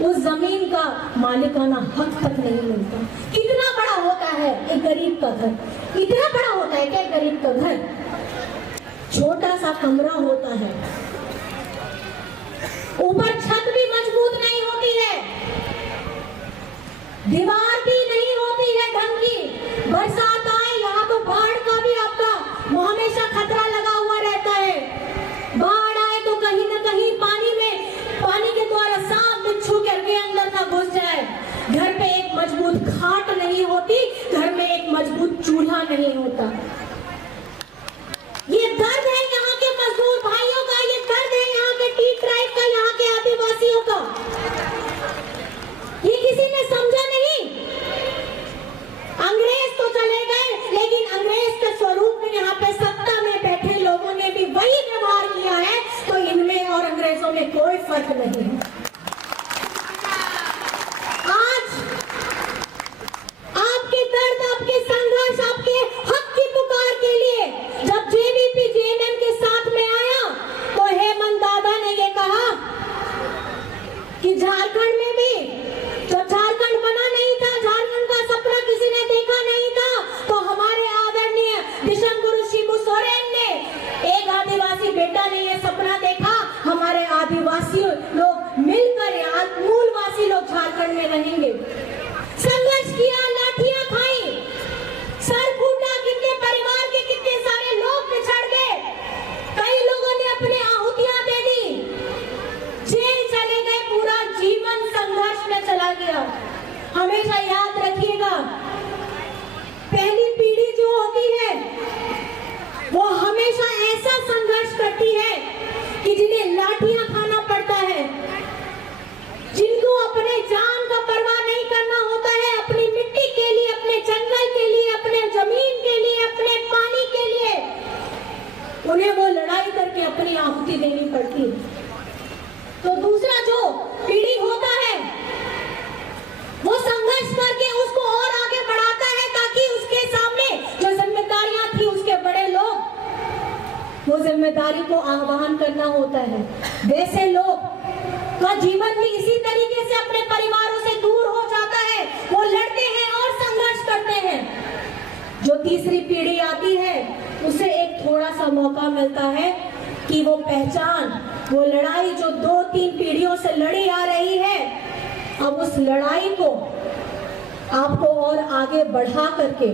उस जमीन का मालिकाना हक तक नहीं मिलता। कितना बड़ा होता है एक गरीब का घर, इतना बड़ा होता है क्या गरीब का घर? छोटा सा कमरा होता है, ऊपर छत भी मजबूत नहीं होती है, दीवार भी नहीं होती है ढंग की। बरसात आए यहाँ तो बाढ़ का भी आपका हमेशा खतरा लगा हुआ रहता है। बाढ़ आए तो कहीं ना कहीं पानी के द्वारा सांप बिच्छू के अंदर ना घुस जाए। घर पे एक मजबूत खाट नहीं होती, घर में एक मजबूत चूल्हा नहीं होता। ये दर्द है यहाँ के मजदूर भाइयों का, ये दर्द है यहाँ के टी ट्राइब का, यहाँ के आदिवासियों का। ये किसी ने समझा नहीं। अंग्रेज तो चले गए, लेकिन अंग्रेज के स्वरूप में यहाँ पे सत्ता में बैठे लोगों ने भी वही व्यवहार किया है, तो इनमें और अंग्रेजों में कोई फर्क नहीं है। आज आपके दर्द, आपके संघर्ष, आपके हक की पुकार के लिए जब जेवीपी जेएमएम के साथ में आया तो हेमंत दादा ने ये कहा कि झारखंड में भी जब झारखंड बना नहीं था, झारखंड का सपना किसी ने देखा नहीं था, तो हमारे आदरणीय विश्व गुरु शिबू सोरेन ने, एक आदिवासी बेटा ने ये सपना देखा, हमारे आदिवासी लोग मिलकर यहाँ मूलवासी लोग झारखंड में रहेंगे। संघर्ष किया, लाठियां खाई, सर फूटा, कितने परिवार के कितने सारे लोग पिछड़ गए, कई लोगों ने अपनी आहुतियां दे दी, जेल चले गए, पूरा जीवन संघर्ष में चला गया। हमेशा याद रखिएगा, पहली पीढ़ी जो होती है वो हमेशा ऐसा संघर्ष करती है कि जिन्हें लाठियां खाना पड़ता है, जिनको अपने जान का परवाह नहीं करना होता है, अपनी मिट्टी के लिए, अपने जंगल के लिए, अपने जमीन के लिए, अपने पानी के लिए, उन्हें वो लड़ाई करके अपनी आहुति देनी पड़ती है। तो दूसरा जो पीढ़ी होता है वो संघर्ष करके उसको और आगे बढ़ाता है, ताकि उसके सामने जो जिम्मेदारियां थी उसके बड़े लोग, वो जिम्मेदारी को आह्वान करना होता है। वैसे लोग का जीवन भी इसी तरीके से अपने परिवारों से दूर हो जाता है, वो लड़ते हैं और संघर्ष करते हैं। जो तीसरी पीढ़ी आती है उसे एक थोड़ा सा मौका मिलता है कि वो पहचान, वो लड़ाई जो 2-3 पीढ़ियों से लड़ी आ रही है, अब उस लड़ाई को आपको और आगे बढ़ा करके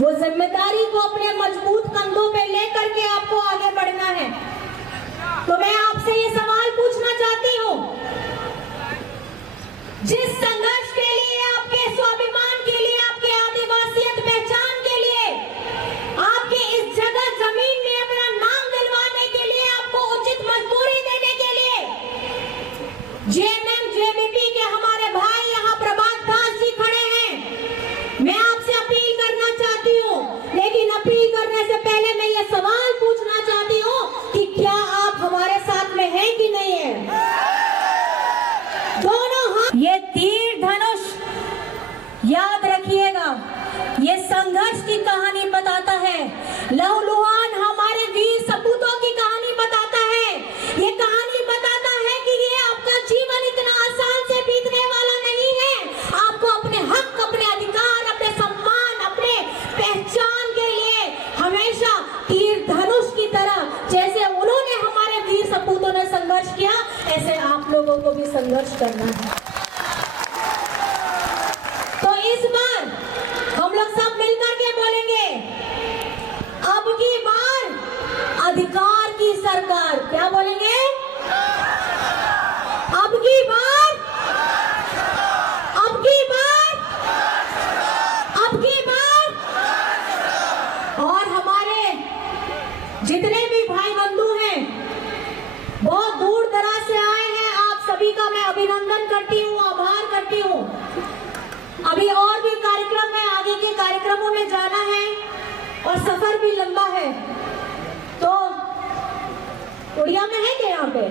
वो जिम्मेदारी को अपने मजबूत कंधों पे लेकर के आपको आगे बढ़ना है। तो मैं आपसे ये सवाल पूछना चाहती हूँ, जिस संघर्ष के लिए, आपके स्वाभिमान के लिए, आपके आदिवासियत पहचान के लिए, आपके इस जगह जमीन में अपना नाम दिलवाने के लिए, आपको उचित मजदूरी देने के लिए जेएमएम जेवीपी के हमारे भाई यहाँ प्रभात दास जी खड़े हैं। मैं आपसे अपील करना चाहती हूँ, लेकिन अपील करने से पहले मैं ये सवाल पूछना चाहती हूँ कि क्या आप हमारे साथ में हैं कि नहीं है? दोनों हाथ, ये तीर धनुष याद रखिएगा, ये संघर्ष की कहानी बताता है, लहूलुहान हमारे वीर सपूतों की कहानी बताता है। ये कहानी बताता है कि ये आपका जीवन इतना आसान से बीतने वाला नहीं है। आपको अपने हक, अपने अधिकार, अपने सम्मान, अपने पहचान के लिए हमेशा तीर धनुष की तरह, जैसे उन्होंने हमारे वीर सपूतों ने संघर्ष किया, ऐसे आप लोगों को भी संघर्ष करना है। तो इस बार हम लोग सब मिलकर के बोलेंगे, अब की बार अधिकार की सरकार। क्या बोलेंगे? अब की बार, अब की बार, अब की बार। और हमारे जितने भी भाई बंधु हैं, बहुत दूर दराज से आए हैं, आप सभी का मैं अभिनंदन करती हूँ, आभार करती हूँ। अभी और भी कार्यक्रम है, आगे के कार्यक्रमों में जाना है और सफर भी लंबा है। तो उड़िया में है क्या यहाँ पे?